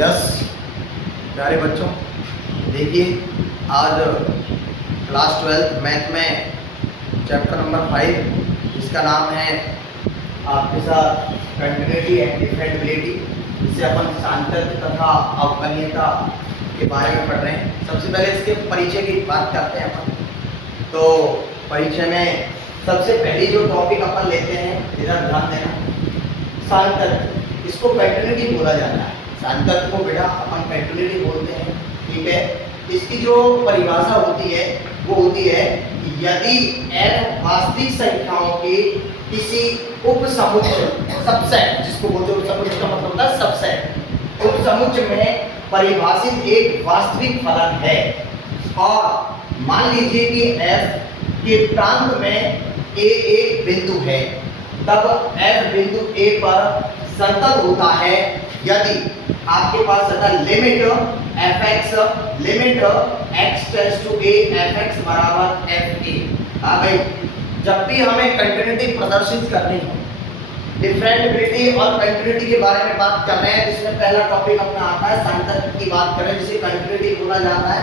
Yes प्यारे बच्चों, देखिए आज क्लास 12 मैथ में चैप्टर नंबर 5 जिसका नाम है आपके साथ कंटिन्यूटी एंड डिफरेंटिबिलिटी, जिससे अपन सांतत्य तथा अवकलनीयता के बारे में पढ़ रहे हैं। सबसे पहले इसके परिचय की बात करते हैं अपन। तो परिचय में सबसे पहली जो टॉपिक अपन लेते हैं, इधर ध्यान देना, सांतत्य। इसको कंटिन्यूटी बोला जाता है। सांतत्य को बेटा अपन कंटिन्यूटी बोलते हैं, ठीक है। इसकी जो परिभाषा होती है वो होती है यदि n वास्तविक संख्याओं के किसी उपसमुच्चय सबसेट, जिसको बोलते हैं उपसमुच्चय का मतलब होता है सबसेट, उपसमुच्चय में परिभाषित एक वास्तविक फलन है और मान लीजिए कि f के प्रांत में a एक बिंदु है, तब f बिंदु a पर संतत होता है यदि आपके पास limit fx limit x tends to a fx बराबर fa। हाँ भाई, जब भी हमें कंटिन्यूटी प्रदर्शित करनी हो, डिफरेंटिबिलिटी और कंटिन्यूटी के बारे में बात कर रहे हैं, जिसमें पहला टॉपिक अपना आता है सांतत्य की बात करें, जिसे कंटिन्यूटी बोला जाता है।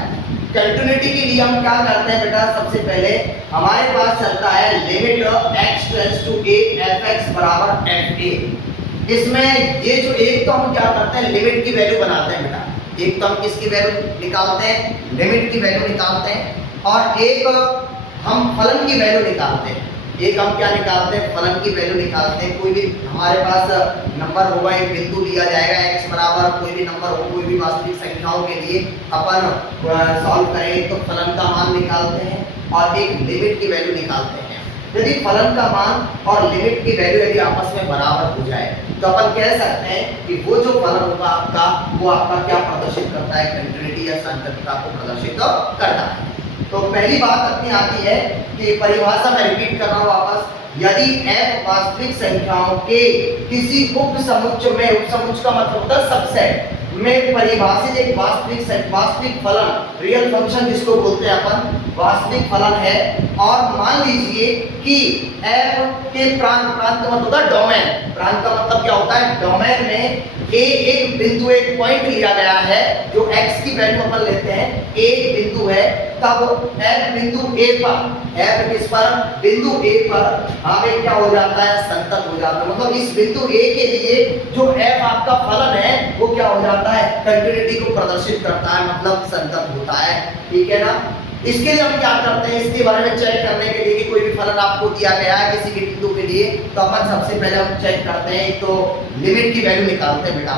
कंटिन्यूटी के लिए हम क्या करते हैं बेटा, सबसे पहले हमारे पास चलता है limit x tends to a fx बराबर fa। इसमें ये जो एक तो हम क्या करते हैं, लिमिट की वैल्यू बनाते हैं बेटा। एक तो हम किसकी वैल्यू निकालते हैं, लिमिट की वैल्यू निकालते हैं, और एक हम फलन की वैल्यू निकालते हैं। एक हम क्या निकालते हैं, फलन की वैल्यू निकालते हैं। कोई भी हमारे पास नंबर होगा, एक बिंदु लिया जाएगा x बराबर कोई भी नंबर हो, कोई भी वास्तविक संख्याओं के लिए अपन सॉल्व करें तो फलन का मान निकालते हैं और एक लिमिट की वैल्यू निकालते हैं। यदि फलन का मान और लिमिट की वैल्यू यदि आपस में बराबर हो जाए तो अपन कह सकते हैं कि वो जो फलन होगा आपका, वो आपका क्या प्रदर्शित करता है, कंटिन्यूटी या सांतत्यता को प्रदर्शित करता है। तो पहली बात अपनी आती है कि परिभाषा में रिपीट कर रहा हूं वापस, यदि f वास्तविक संख्याओं के किसी उपसमुच्चय में, उपसमुच्चय का मतलब होता है सबसेट में परिभाषित एक वास्तविक फलन, रियल फंक्शन जिसको बोलते हैं अपन, वास्तविक फलन है, और मान लीजिए कि f के प्रांत का मतलब होता है डोमेन। प्रांत का मतलब क्या होता है, डोमेन में a एक बिंदु, एक पॉइंट लिया गया है, जो x की वैल्यू अपन लेते हैं, a बिंदु है, तब f बिंदु a पर, f किस पर, बिंदु a पर हमें क्या हो जाता है, संतत हो जाता है। मतलब इस बिंदु a के लिए जो f आपका फलन है वो क्या हो जाता है, कंटिन्यूटी को प्रदर्शित करता है, मतलब संतत होता है, ठीक है ना। इसके लिए हम क्या करते हैं, इसके बारे में चेक करने के लिए कि कोई भी फलन आपको दिया गया है किसी भी बिंदु के लिए, तो अपन सबसे पहले हम चेक करते हैं, तो लिमिट की वैल्यू निकालते हैं बेटा,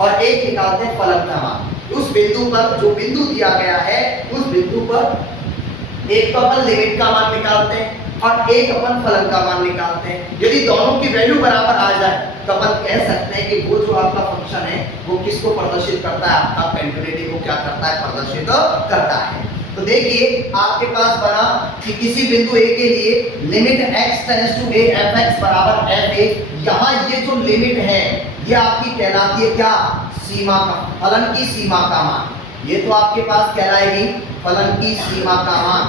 और एक निकालते हैं फलन का मान। उस बिंदु पर, जो बिंदु दिया गया है उस बिंदु पर एक तो अपन लिमिट का मान निकालते हैं और एक अपन फलन का मान निकालते हैं। यदि दोनों की वैल्यू बराबर आ जाए तो अपन कह सकते हैं कि वो जो आपका फंक्शन है वो किसको प्रदर्शित करता है, आपका कंटिन्यूटी को क्या करता है, प्रदर्शित करता है। तो देखिए आपके पास बना कि किसी बिंदु a के लिए limit x tends to a fx बराबर fa। यहाँ ये जो लिमिट है ये आपकी कहलाती है क्या, सीमा का, फलन की सीमा का मान। ये तो आपके पास कहलाएगी फलन की सीमा का मान।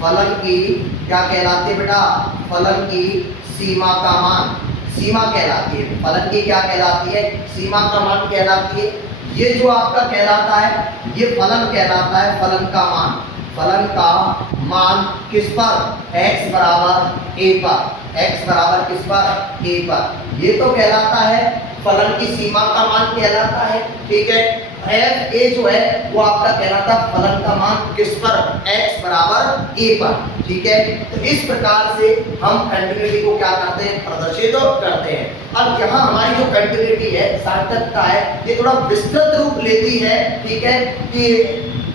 फलन की क्या कहलाती है बेटा, फलन की सीमा का मान, सीमा कहलाती है। फलन की क्या कहलाती है, सीमा का मान कहलाती है। ये जो आपका कहलाता है ये फलन कहलाता है, फलन का मान। फलन का मान किस पर, x बराबर a पर, x बराबर किस पर, a पर, ये तो कहलाता है फलन की सीमा का मान कहलाता है, ठीक है। f a जो है वो आपका कहलाता है फलन का मान किस पर, x बराबर a पर, ठीक है। तो इस प्रकार से हम कंटिन्यूटी को क्या करते हैं, प्रदर्शित करते हैं। अब यहाँ हमारी जो कंटिन्यूटी है, सांतत्यता है, ये थोड़ा विस्तृत रूप लेती है, ठीक है, कि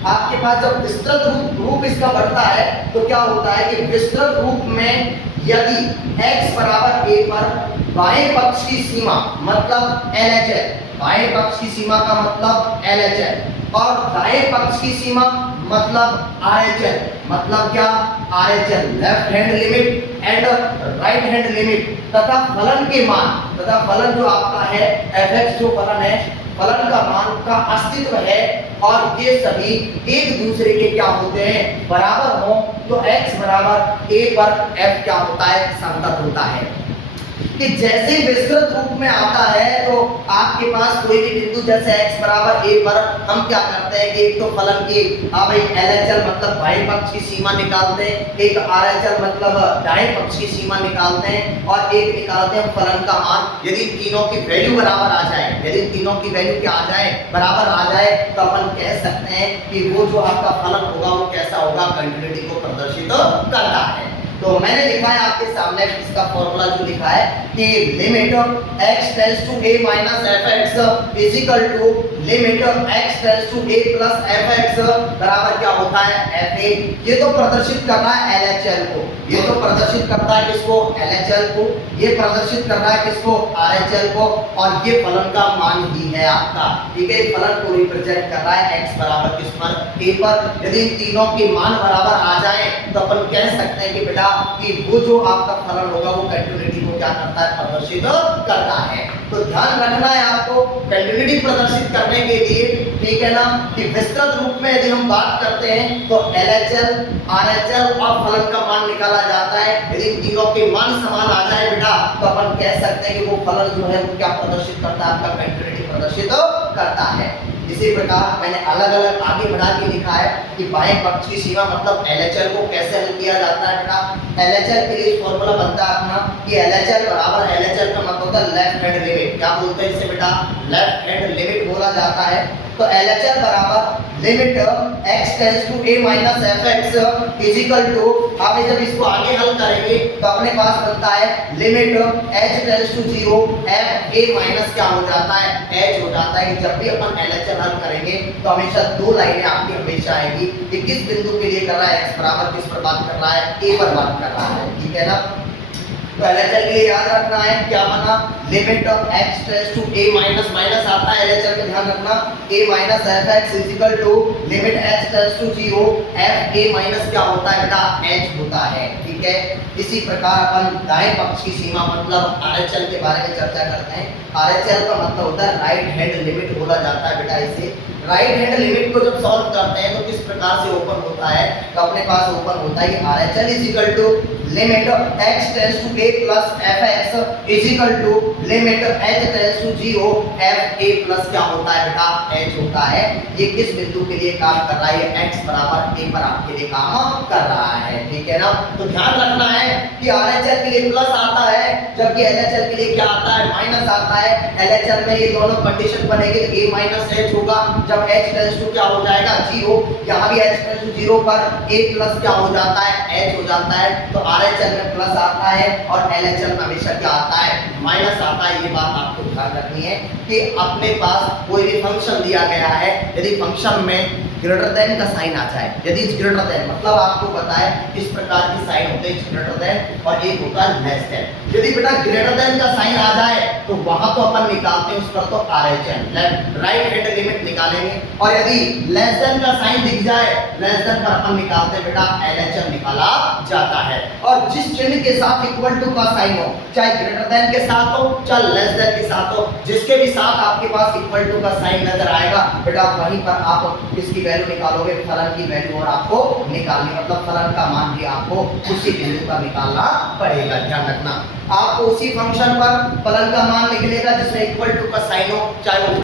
आपके पास जब विस्तृत रूप इसका बढ़ता है तो क्या होता है कि विस्तृत रूप में यदि x बराबर a पर बाएं पक्ष की सीमा मतलब LHS, बाएं पक्ष की सीमा का मतलब LHS, और दाएं पक्ष की सीमा मतलब RHS, मतलब क्या, RHS, left hand limit and right hand limit, तथा फलन के मान, तथा फलन जो आपका है fx जो फलन है, फलन का मान का अस्तित्व है, और ये सभी एक दूसरे के क्या होते हैं, बराबर हो, तो x बराबर a पर f क्या होता है, संतत होता है। कि जैसे विस्तृत रूप में आता है तो आपके पास कोई भी बिंदु जैसे x बराबर a पर हम क्या करते हैं कि एक तो फलन की भाई LHL मतलब बाएं पक्ष की सीमा निकालते हैं, एक RHL मतलब दाएं पक्ष की सीमा निकालते हैं और एक निकालते हैं फलन का मान। यदि तीनों की वैल्यू बराबर आ जाए, यदि तीनों की वैल्यू क्या आ जाए, बराबर आ जाए, तो अपन कह सकते हैं कि वो जो आपका फलन होगा वो कैसा होगा, कंटिन्यूटी को प्रदर्शित करता है। तो मैंने लिखा है आपके सामने इसका फॉर्मूला जो लिखा है कि limit x tends to a minus fx is equal to limit x tends to a plus fx बराबर क्या होता है fa। ये तो प्रदर्शित कर रहा है LHL को, ये तो प्रदर्शित करता है किसको, LHL को, ये प्रदर्शित कर रहा है किसको, RHL को, और ये फलन का मान ही है आपका, ठीक है। फलन को रिप्रेजेंट कर रहा है x बराबर किस पर, a पर। यदि तीनों के मान बराबर आ जाए तो अपन कह सकते हैं कि बेटा कि वो जो आपका फलन होगा वो कंटिन्यूटी को क्या करता है, प्रदर्शित करता है। तो ध्यान रखना है आपको कंटिन्यूटी प्रदर्शित करने के लिए, ठीक है ना, कि विस्तृत रूप में यदि हम बात करते हैं तो LHL, RHL और फलन का मान निकाला जाता है। यदि तीनों के मान समान आ जाए बेटा तो अपन कह सकते हैं कि वो फलन जो है वो क्या प्रदर्शित करता है, आपका कंटिन्यूटी प्रदर्शित करता है। इसी प्रकार मैंने अलग अलग आगे बढ़ा के लिखा है कि बाएं पक्ष की सीमा मतलब LHL को कैसे हल किया जाता है बेटा। LHL के लिए फॉर्मूला बनता है अपना कि LHL बराबर, LHL का मतलब होता है लेफ्ट हैंड लिमिट। क्या बोलते हैं इसे बेटा, लेफ्ट हैंड लिमिट बोला जाता है। तो LHL बराबर limit x tends to a minus fx is equal to, आप जब इसको आगे हल करेंगे तो अपने पास बनता है limit h tends to 0 f a minus क्या हो जाता है, h हो जाता है। कि जब भी अपन LHL हल करेंगे तो हमेशा दो लाइनें आपकी हमेशा आएगी कि किस बिंदु के लिए कर रहा है, x बराबर किस पर बात कर रहा है, a पर बात कर रहा है, ठीक है ना। तो LHL के लिए याद रखना है क्या बना, limit of x tends to a minus, minus आता है LHL में ध्यान रखना, a minus fx is equal to limit h tends to 0 f a minus क्या होता है बेटा, h होता है, ठीक है। इसी प्रकार अपन दाएं पक्ष की सीमा मतलब RHL के बारे में चर्चा करते हैं। RHL का मतलब होता है राइट हैंड लिमिट बोला जाता है बेटा इसे। राइट हैंड लिमिट को जब सॉल्व करते हैं तो किस प्रकार से ओपन होता है, तो अपने पास ओपन होता है कि RHL is equal to limit x tends to a plus fx is equal to limit h tends to 0 f a plus क्या होता है बेटा, h होता है। ये किस बिंदु के लिए काम कर रहा है, x बराबर a पर आपके लिए काम कर रहा है, ठीक है ना। तो ध्यान रखना है कि RHL के लिए प्लस आता है जबकि LHL के लिए क्या आता है, माइनस आता है। LHL में ये दोनों कंडीशन बनेगी तो a माइनस h होगा जब h टेंड्स टू क्या हो जाएगा 0, यहाँ भी h टेंड्स टू 0 पर a प्लस क्या हो जाता है, h हो जाता है। तो RHL में प्लस आता है और LHL में हमेशा क्या आता है, माइनस आता है। ये बात आपको ध्यान रखनी है कि अपने पास कोई भी फंक्शन दिया गया है, यदि फंक्शन में ग्रेटर देन का साइन आ जाए, यदि ग्रेटर देन मतलब आपको पता है किस प्रकार की साइन होते हैं, ग्रेटर देन और एक होता है लेस देन। यदि बेटा ग्रेटर देन का साइन आ जाए तो वहां तो अपन निकालते हैं उस पर तो RHL left right hand limit निकालेंगे, और यदि लेस देन का साइन दिख जाए, लेस देन पर अपन निकालते हैं बेटा LHL निकाला जाता है। और जिस चिन्ह के साथ इक्वल टू का साइन हो, चाहे ग्रेटर देन के साथ हो चाहे लेस देन के साथ हो, जिसके भी साथ आपके पास इक्वल टू का साइन नजर आएगा बेटा वहीं पर आप इसकी वैल्यू निकालोगे, फलन की वैल्यू और आपको निकालनी मतलब फलन का मान भी आपको उसी बिंदु का निकालना पड़ेगा। ध्यान रखना आपको उसी फंक्शन पर फलन का मान निकलेगा जिसमें इक्वल टू का साइन हो, चाहे वो